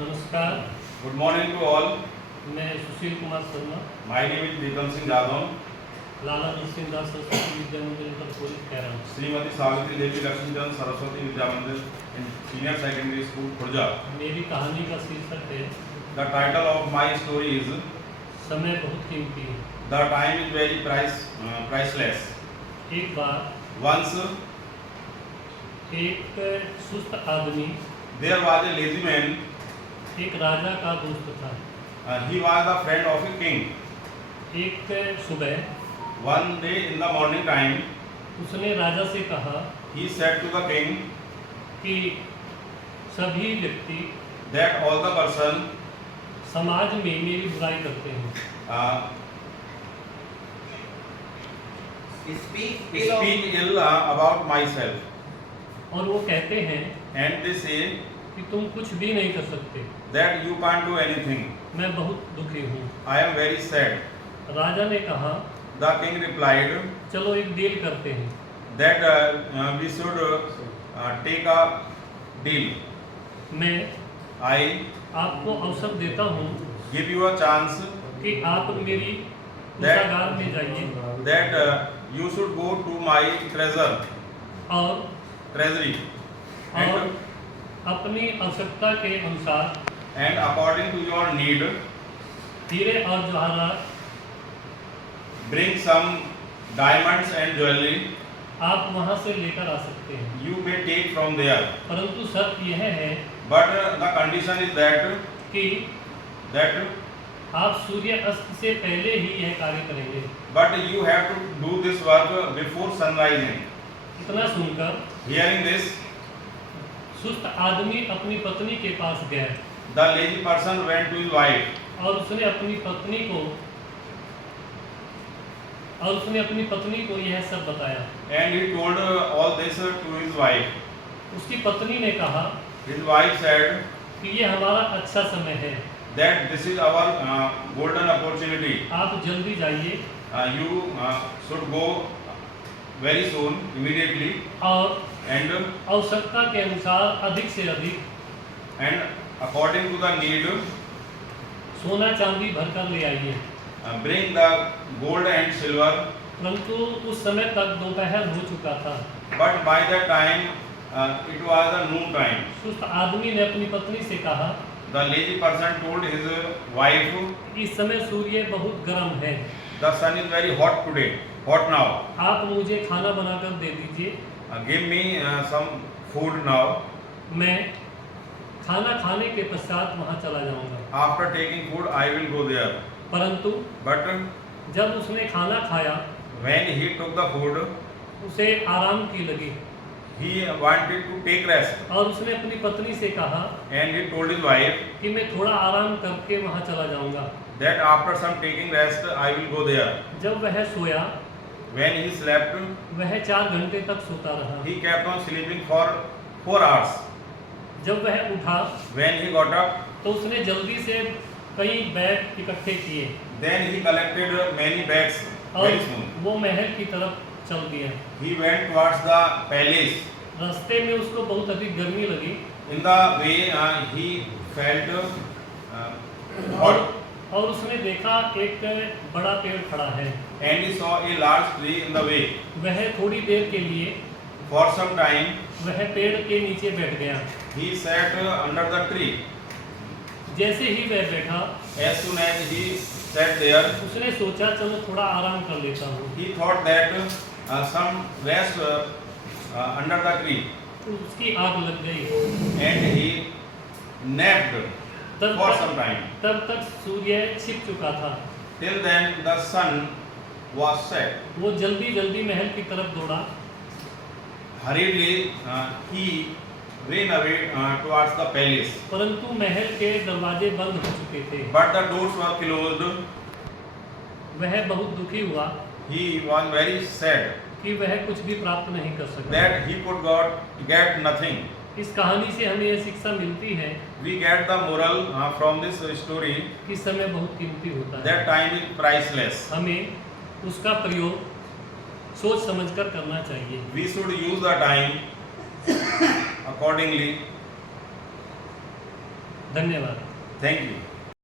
नमस्कार। Good morning to all. मैं Sushil Kumar Sharma My name is Vikram Singh Jadhav. लाला नरसिंहदास सरस्वती विद्या मंदिर इंटरपोलिस कह रहा हूँ। श्रीमती सावित्री देवी लक्ष्मीचंद सरस्वती विद्या मंदिर सीनियर सेकेंडरी स्कूल खुर्जा। मेरी कहानी का शीर्षक है The title of my story is समय बहुत कीमती है। The time is very priceless. एक बार Once एक सुस्त आदमी there was a lazy man. एक राजा का दोस्त था। He was the friend of a king. एक सुबह One day in the morning time, उसने राजा से कहा he said to the king कि सभी व्यक्ति that all the person समाज में मेरी बुराई करते हैं। Speak ill about myself, और वो कहते हैं and they say कि तुम कुछ भी नहीं कर सकते। that you can't do anything. मैं बहुत दुखी हूँ। I am very sad. राजा ने कहा The king replied चलो एक डील करते हैं। that we should take a deal. मैं I आपको अवसर देता हूँ give you a chance कि आप मेरी कोषागार में जाइए that you should go to my और treasury और अपनी आवश्यकता के अनुसार and according to your need हीरे और जवाहरात bring some diamonds and jewelry. आप वहाँ से लेकर आ सकते हैं। You may take from there. परंतु शर्त यह है But the condition is कि that आप सूर्य अस्त से पहले ही यह कार्य करेंगे। but you have to do this work before sunrising. इतना सुनकर Hearing this, सुस्त आदमी अपनी पत्नी के पास गया the lazy person went to his wife और उसने अपनी पत्नी को यह सब बताया। and he told all this to his wife. उसकी पत्नी ने कहा His wife said कि ये हमारा अच्छा समय है, that this is our golden opportunity. आप जल्दी जाइए You should go very soon, immediately, और and आवश्यकता के अनुसार अधिक से अधिक according to the need, सोना चांदी भरकर ले आइए। bring the gold and silver. परंतु उस समय तक दोपहर हो चुका था। But by that time, it was the noon time. सुस्त आदमी ने अपनी पत्नी से कहा The lazy person told his wife, इस समय सूर्य बहुत गर्म है, the sun is very hot today, hot now. आप मुझे खाना बनाकर दे दीजिए। Give me some food now. मैं खाना खाने के पश्चात वहाँ चला जाऊँगा। After taking food, I will go there. परंतु But जब उसने खाना खाया when he took the food, उसे आराम की लगी he wanted to take rest. और उसने अपनी पत्नी से कहा And he told his wife कि मैं थोड़ा आराम करके वहाँ चला जाऊँगा। that after some taking rest, I will go there. जब वह सोया When he slept, वह 4 घंटे तक सोता रहा। he kept on sleeping for 4 hours. जब वह उठा When he got up, तो उसने जल्दी से कई बैग इकट्ठे किए then he collected many bags और very soon. वो महल की तरफ चल दिया। He went towards the palace. रास्ते में उसको बहुत अधिक गर्मी लगी In the way, he felt hot, और उसने देखा एक बड़ा पेड़ खड़ा है। and he saw a large tree in the way. वह थोड़ी देर के लिए For some time, वह पेड़ के नीचे बैठ गया। he sat under the tree. जैसे ही वह बैठा As soon as he sat there, उसने सोचा चलो थोड़ा आराम कर लेता हूँ। he thought that some rest under the tree, तो उसकी आग लग गई। and he napped for some time. तब तक सूर्य छिप चुका था। Till then, the sun was set. वो जल्दी जल्दी महल की तरफ दौड़ा Hurriedly, he ran away towards the palace. परंतु महल के दरवाजे बंद हो चुके थे। But the doors were closed. वह बहुत दुखी हुआ He was very sad कि वह कुछ भी प्राप्त नहीं कर सका। that he could get nothing. इस कहानी से हमें यह शिक्षा मिलती है We get the moral from this story कि समय बहुत कीमती होता है। that time is priceless. हमें उसका प्रयोग सोच समझकर करना चाहिए। We should use the time accordingly. धन्यवाद। Thank you.